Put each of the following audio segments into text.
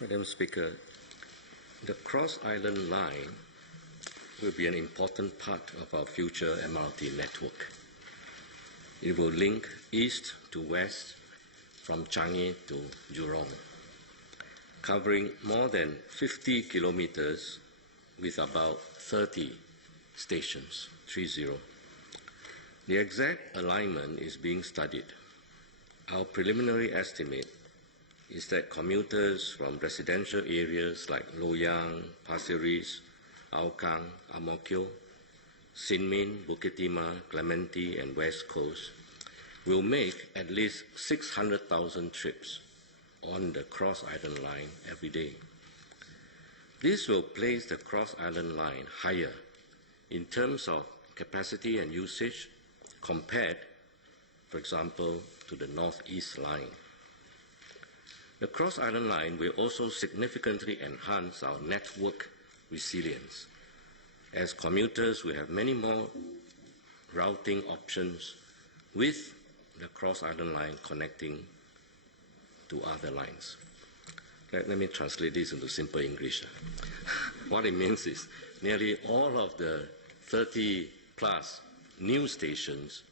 Madam Speaker, the Cross Island Line will be an important part of our future MRT network. It will link east to west from Changi to Jurong, covering more than 50 kilometers with about 30 stations, 30. The exact alignment is being studied. Our preliminary estimate is that commuters from residential areas like Loyang, Pasir Ris, Aokang, Ang Mo Kio, Sin-Min, Bukit Timah, Clementi, and West Coast will make at least 600,000 trips on the Cross Island Line every day. This will place the Cross Island Line higher in terms of capacity and usage compared, for example, to the Northeast Line. The Cross Island Line will also significantly enhance our network resilience, as commuters will have many more routing options with the Cross Island Line connecting to other lines. Let me translate this into simple English. What it means is nearly all of the 30+ new stations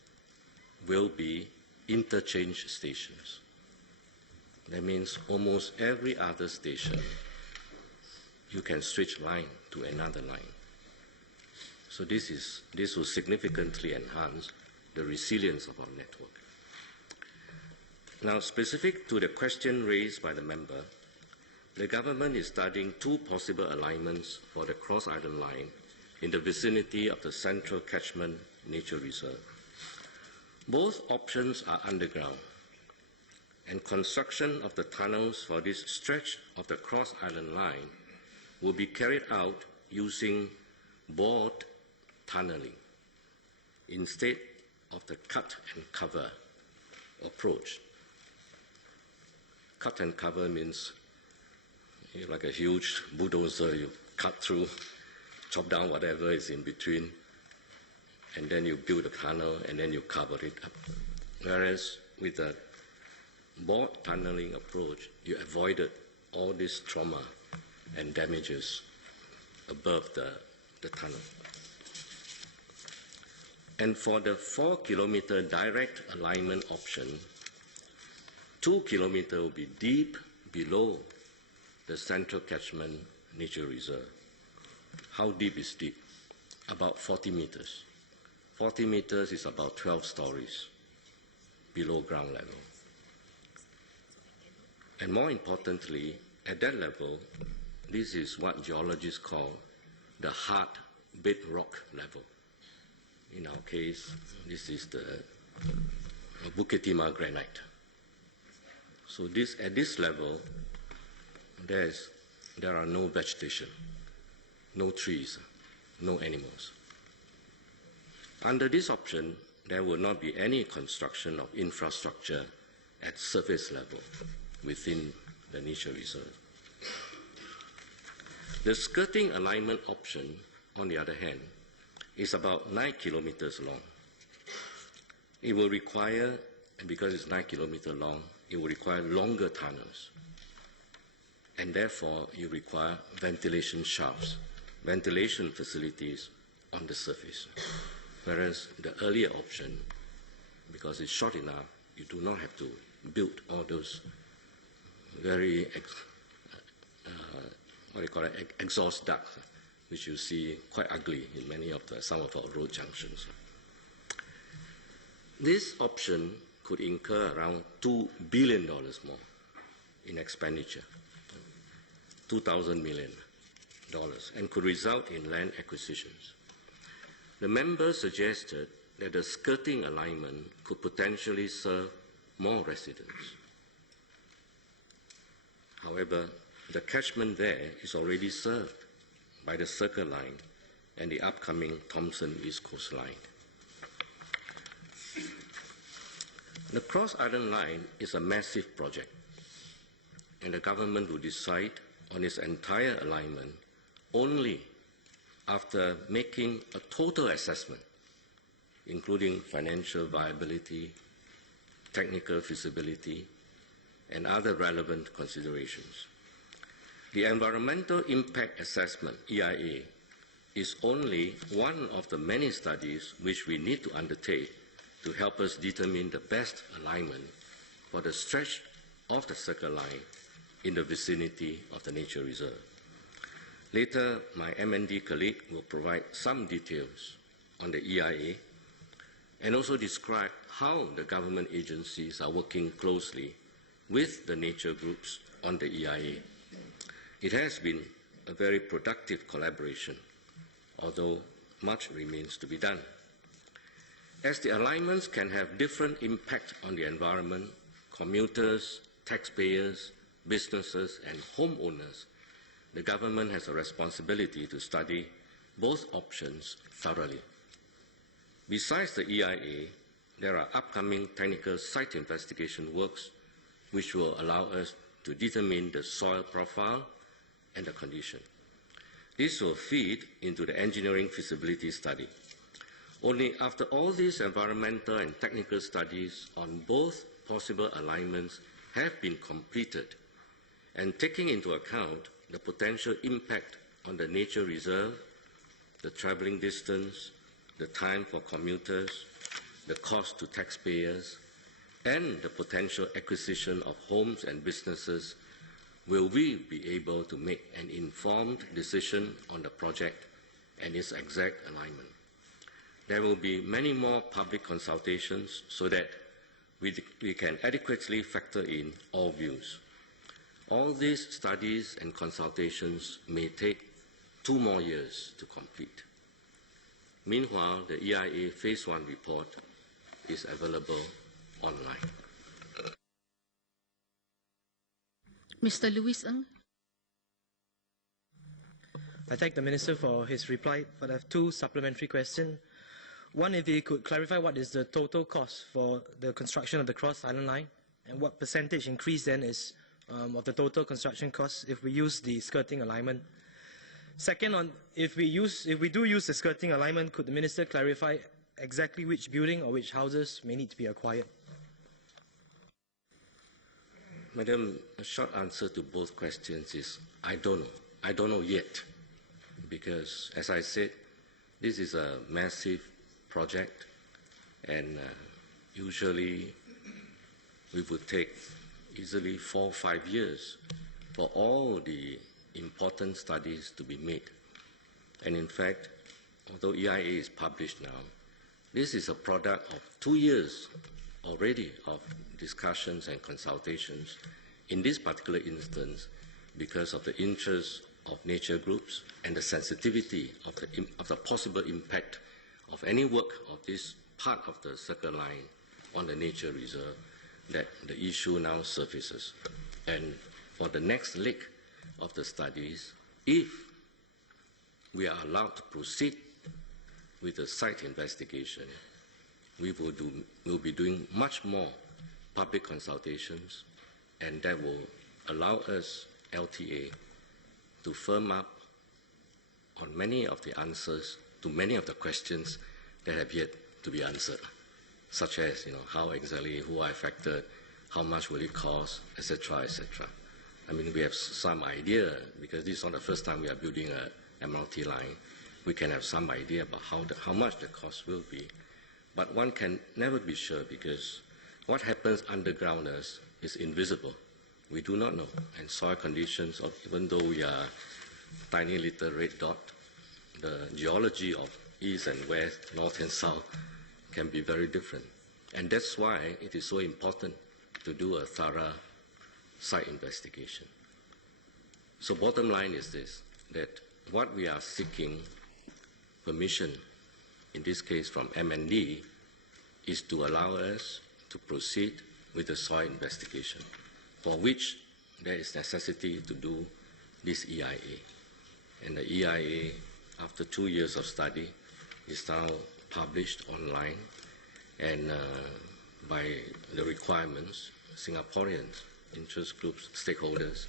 will be interchange stations. That means almost every other station you can switch line to another line. So this will significantly enhance the resilience of our network. Now, specific to the question raised by the member, the government is studying two possible alignments for the Cross Island Line in the vicinity of the Central Catchment Nature Reserve. Both options are underground, and construction of the tunnels for this stretch of the Cross Island Line will be carried out using bored tunneling instead of the cut and cover approach. Cut and cover means like a huge bulldozer, you cut through, chop down whatever is in between, and then you build a tunnel and then you cover it up. Whereas with the bored tunneling approach, you avoided all this trauma and damages above the tunnel. And for the 4-kilometer direct alignment option, 2 kilometers will be deep below the Central Catchment Nature Reserve. How deep is deep? About 40 meters. 40 meters is about 12 stories below ground level. And more importantly, at that level, this is what geologists call the hard bedrock level. In our case, this is the Bukit Timah granite. So at this level, there are no vegetation, no trees, no animals. Under this option, there will not be any construction of infrastructure at surface level within the nature reserve. The skirting alignment option, on the other hand, is about 9 kilometers long. It will require, and because it's 9 kilometers long, it will require longer tunnels. And therefore, you require ventilation shafts, ventilation facilities on the surface. Whereas the earlier option, because it's short enough, you do not have to build all those very exhaust ducts, which you see quite ugly in some of our road junctions. This option could incur around $2 billion more in expenditure, $2,000 million, and could result in land acquisitions. The members suggested that the skirting alignment could potentially serve more residents. However, the catchment there is already served by the Circle Line and the upcoming Thomson East Coast Line. The Cross Island Line is a massive project, and the government will decide on its entire alignment only after making a total assessment, including financial viability, technical feasibility, and other relevant considerations. The Environmental Impact Assessment, EIA, is only one of the many studies which we need to undertake to help us determine the best alignment for the stretch of the Circle Line in the vicinity of the nature reserve. Later, my MND colleague will provide some details on the EIA and also describe how the government agencies are working closely with the nature groups on the EIA. It has been a very productive collaboration, although much remains to be done. As the alignments can have different impact on the environment, commuters, taxpayers, businesses, and homeowners, the government has a responsibility to study both options thoroughly. Besides the EIA, there are upcoming technical site investigation works which will allow us to determine the soil profile and the condition. This will feed into the engineering feasibility study. Only after all these environmental and technical studies on both possible alignments have been completed and taking into account the potential impact on the nature reserve, the travelling distance, the time for commuters, the cost to taxpayers, and the potential acquisition of homes and businesses, will we be able to make an informed decision on the project and its exact alignment. There will be many more public consultations so that we can adequately factor in all views. All these studies and consultations may take 2 more years to complete. Meanwhile, the EIA Phase 1 report is available online. Mr. Louis Ng. I thank the Minister for his reply, but I have 2 supplementary questions. One, if he could clarify what is the total cost for the construction of the Cross Island Line, and what percentage increase then is of the total construction cost if we use the skirting alignment. Second, if we do use the skirting alignment, could the Minister clarify exactly which building or which houses may need to be acquired? Madam, the short answer to both questions is I don't know. I don't know yet, because as I said, this is a massive project, and usually we would take easily 4 or 5 years for all the important studies to be made. And in fact, although EIA is published now, this is a product of 2 years already of discussions and consultations in this particular instance because of the interest of nature groups and the sensitivity of the possible impact of any work of this part of the Circle Line on the nature reserve, that the issue now surfaces. And for the next leg of the studies, if we are allowed to proceed with the site investigation, we will be doing much more public consultations, and that will allow us, LTA, to firm up on many of the answers to many of the questions that have yet to be answered, such as, how exactly, who are affected, how much will it cost, etc., etc. I mean, we have some idea, because this is not the first time we are building an MRT line. We can have some idea about how much the cost will be. But one can never be sure, because what happens underground is invisible. We do not know. And soil conditions, even though we are tiny little red dot, the geology of east and west, north and south can be very different. And that's why it is so important to do a thorough site investigation. So bottom line is this, that what we are seeking permission, in this case from MND, is to allow us to proceed with the soil investigation, for which there is necessity to do this EIA. And the EIA, after 2 years of study, is now published online, and by the requirements, Singaporeans, interest groups, stakeholders,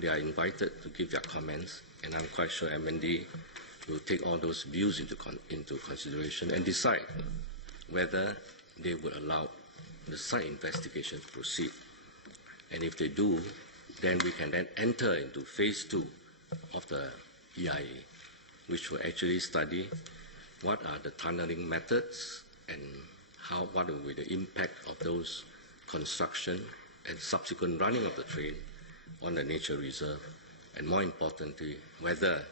they are invited to give their comments, and I'm quite sure MND will take all those views into consideration and decide whether they would allow the site investigation to proceed. And if they do, then we can then enter into phase 2 of the EIA, which will actually study what are the tunneling methods and what will be the impact of those construction and subsequent running of the train on the nature reserve, and more importantly, whether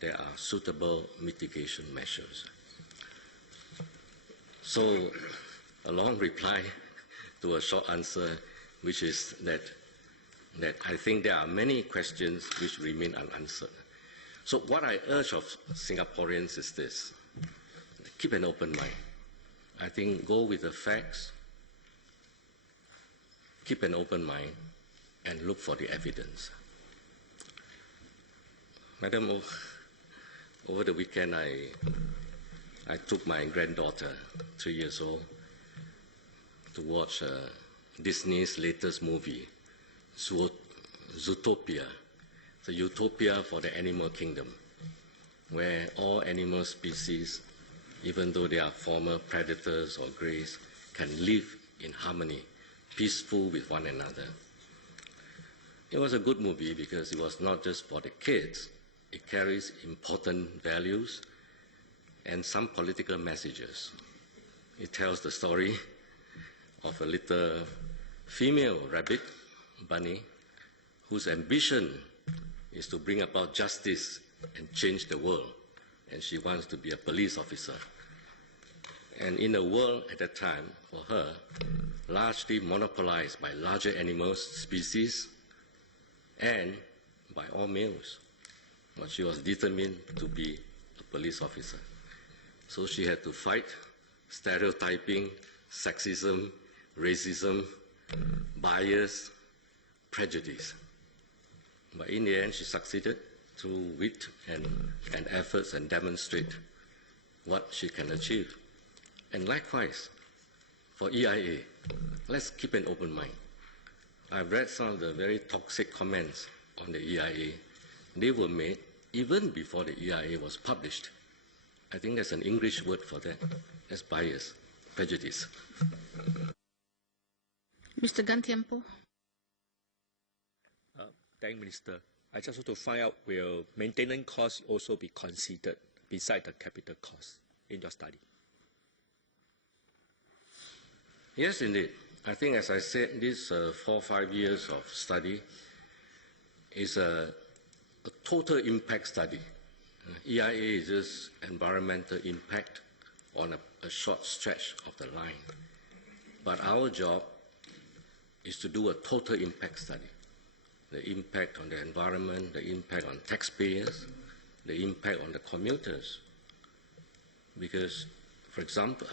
there are suitable mitigation measures. So, a long reply to a short answer, which is that I think there are many questions which remain unanswered. So what I urge of Singaporeans is this: keep an open mind. I think go with the facts, keep an open mind, and look for the evidence. Madam, over the weekend I took my granddaughter, 3 years old, to watch Disney's latest movie, Zootopia. It's a utopia for the animal kingdom, where all animal species, even though they are former predators or greys, can live in harmony, peaceful with one another. It was a good movie because it was not just for the kids. It carries important values and some political messages. It tells the story of a little female rabbit, bunny, whose ambition is to bring about justice and change the world. And she wants to be a police officer. And in a world at that time, for her, largely monopolized by larger animals, species, and by all males. But she was determined to be a police officer. So she had to fight stereotyping, sexism, racism, bias, prejudice. But in the end, she succeeded through wit and efforts and demonstrate what she can achieve. And likewise, for EIA, let's keep an open mind. I've read some of the very toxic comments on the EIA. They were made even before the EIA was published. I think there's an English word for that. That's bias, prejudice. Mr. Gantiampo. Thank Minister. I just want to find out, will maintenance costs also be considered beside the capital costs in your study? Yes, indeed. I think, as I said, this 4 or 5 years of study is a total impact study. EIA is just environmental impact on a short stretch of the line. But our job is to do a total impact study. The impact on the environment, the impact on taxpayers, the impact on the commuters. Because, for example,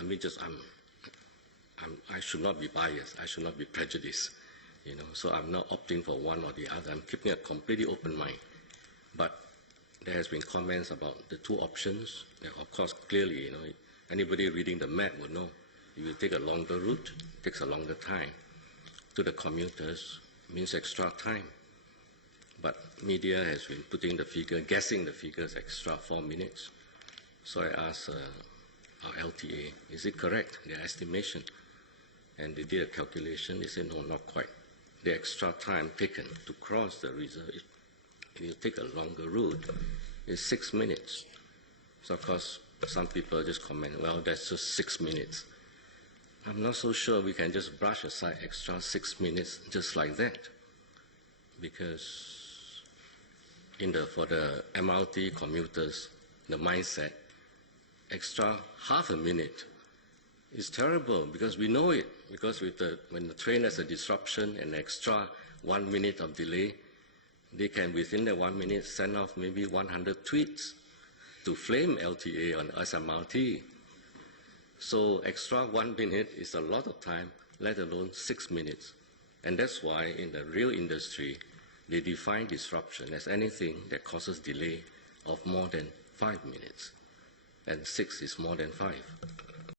I should not be biased, I should not be prejudiced, so I'm not opting for one or the other. I'm keeping a completely open mind. But there has been comments about the two options. Of course, clearly, anybody reading the map would know if you take a longer route, it takes a longer time. To the commuters, it means extra time. But media has been putting the figure, guessing the figures, extra 4 minutes. So I asked our LTA, is it correct, their estimation? And they did a calculation. They said, no, not quite. The extra time taken to cross the reserve, if you take a longer route, is 6 minutes. So, of course, some people just comment, well, that's just 6 minutes. I'm not so sure we can just brush aside extra 6 minutes just like that. Because for the MRT commuters, the mindset, extra half a minute is terrible, because we know it. Because when the train has a disruption, an extra 1 minute of delay, they can, within the 1 minute, send off maybe 100 tweets to flame LTA on SMRT. So extra 1 minute is a lot of time, let alone 6 minutes. And that's why in the rail industry, they define disruption as anything that causes delay of more than 5 minutes. And 6 is more than 5.